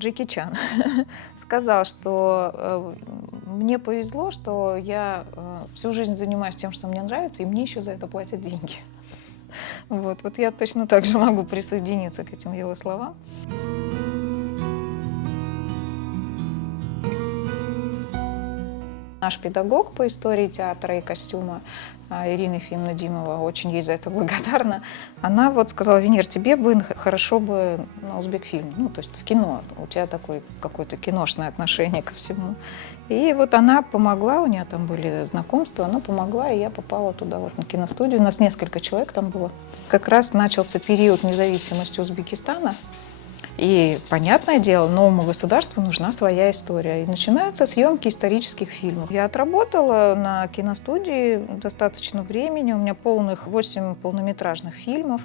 Джеки Чан, сказал, что мне повезло, что я всю жизнь занимаюсь тем, что мне нравится, и мне еще за это платят деньги. Вот я точно так же могу присоединиться к этим его словам. Наш педагог по истории театра и костюма Ирина Ефимовна Димова, очень ей за это благодарна. Она вот сказала: Венер, тебе бы хорошо бы на узбекфильм, ну, то есть в кино. У тебя такое какое-то киношное отношение ко всему. И вот она помогла, у нее там были знакомства, она помогла, и я попала туда, вот на киностудию. У нас несколько человек там было. Как раз начался период независимости Узбекистана. И, понятное дело, новому государству нужна своя история. И начинаются съемки исторических фильмов. Я отработала на киностудии достаточно времени. У меня 8 полнометражных фильмов.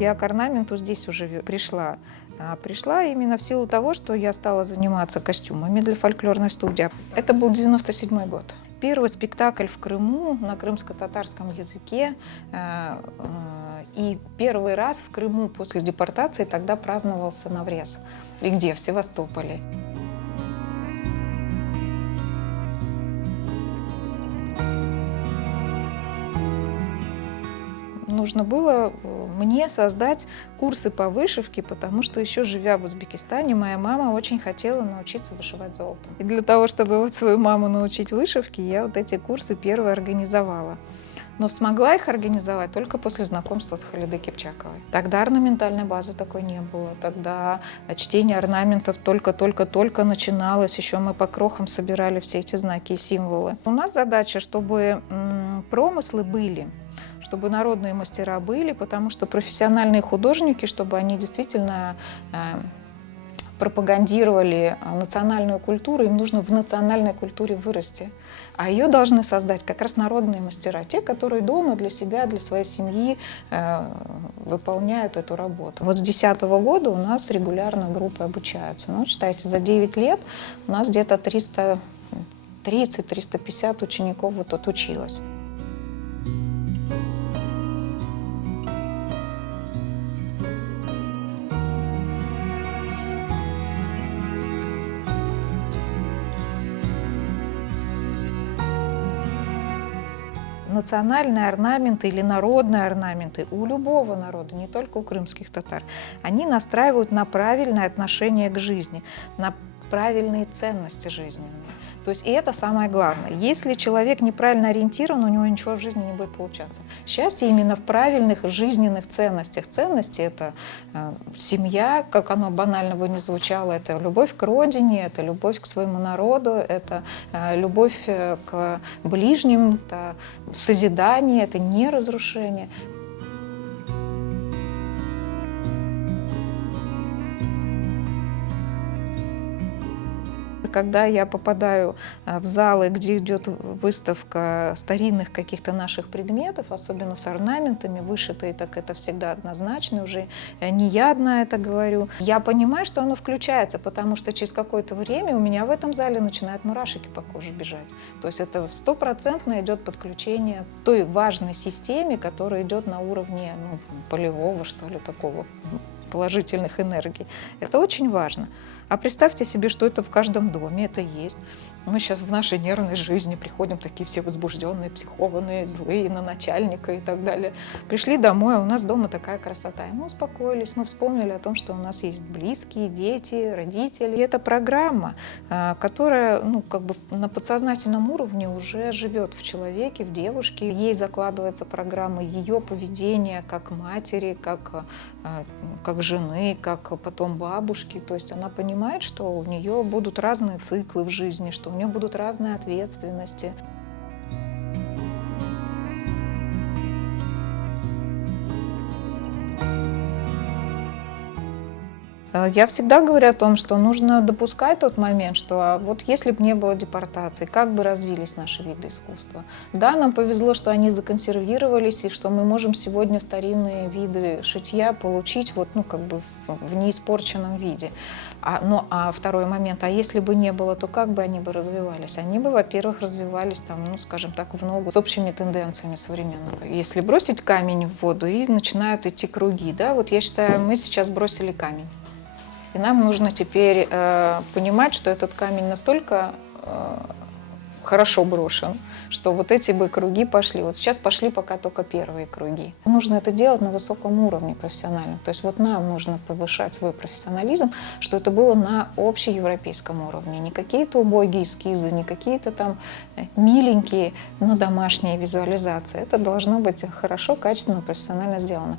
Я к орнаменту здесь уже пришла. Пришла именно в силу того, что я стала заниматься костюмами для фольклорной студии. Это был 97-й год. Первый спектакль в Крыму на крымско-татарском языке. И первый раз в Крыму после депортации тогда праздновался Наврез. И где? В Севастополе. Нужно было мне создать курсы по вышивке, потому что еще живя в Узбекистане, моя мама очень хотела научиться вышивать золотом. И для того, чтобы вот свою маму научить вышивке, я вот эти курсы первые организовала. Но смогла их организовать только после знакомства с Халидой Кипчаковой. Тогда орнаментальной базы такой не было. Тогда чтение орнаментов только-только начиналось. Еще мы по крохам собирали все эти знаки и символы. У нас задача, чтобы промыслы были, чтобы народные мастера были, потому что профессиональные художники, чтобы они действительно пропагандировали национальную культуру, им нужно в национальной культуре вырасти. А ее должны создать как раз народные мастера, те, которые дома для себя, для своей семьи выполняют эту работу. Вот с 2010 года у нас регулярно группы обучаются. Ну, считайте, за 9 лет у нас где-то 330-350 учеников вот тут училось. Национальные орнаменты или народные орнаменты у любого народа, не только у крымских татар, они настраивают на правильное отношение к жизни, на правильные ценности жизненные. То есть и это самое главное. Если человек неправильно ориентирован, у него ничего в жизни не будет получаться. Счастье именно в правильных жизненных ценностях. Ценности – это семья, как оно банально бы не звучало, это любовь к родине, это любовь к своему народу, это любовь к ближним, это созидание, это не разрушение. Когда я попадаю в залы, где идет выставка старинных каких-то наших предметов, особенно с орнаментами, вышитые, так это всегда однозначно, уже не я одна это говорю, я понимаю, что оно включается, потому что через какое-то время у меня в этом зале начинают мурашки по коже бежать. То есть это 100% идет подключение к той важной системе, которая идет на уровне полевого, что ли, такого, положительных энергий. Это очень важно. А представьте себе, что это в каждом доме, это есть. Мы сейчас в нашей нервной жизни приходим такие все возбужденные, психованные, злые на начальника и так далее. Пришли домой, а у нас дома такая красота. И мы успокоились, мы вспомнили о том, что у нас есть близкие, дети, родители. И это программа, которая как бы на подсознательном уровне уже живет в человеке, в девушке. Ей закладывается программа ее поведения как матери, как жены, как потом бабушки. То есть она понимает, что у нее будут разные циклы в жизни, что у нее будут разные ответственности. Я всегда говорю о том, что нужно допускать тот момент, что вот если бы не было депортации, как бы развились наши виды искусства. Да, нам повезло, что они законсервировались, и что мы можем сегодня старинные виды шитья получить вот, ну, как бы в неиспорченном виде. А второй момент, а если бы не было, то как бы они бы развивались? Они бы, во-первых, развивались там, ну, скажем так, в ногу с общими тенденциями современными. Если бросить камень в воду, и начинают идти круги, да, вот я считаю, мы сейчас бросили камень. И нам нужно теперь понимать, что этот камень настолько хорошо брошен, что вот эти бы круги пошли. Вот сейчас пошли пока только первые круги. Нужно это делать на высоком уровне профессиональном. То есть вот нам нужно повышать свой профессионализм, что это было на общеевропейском уровне. Не какие-то убогие эскизы, не какие-то там миленькие, но домашние визуализации. Это должно быть хорошо, качественно, профессионально сделано.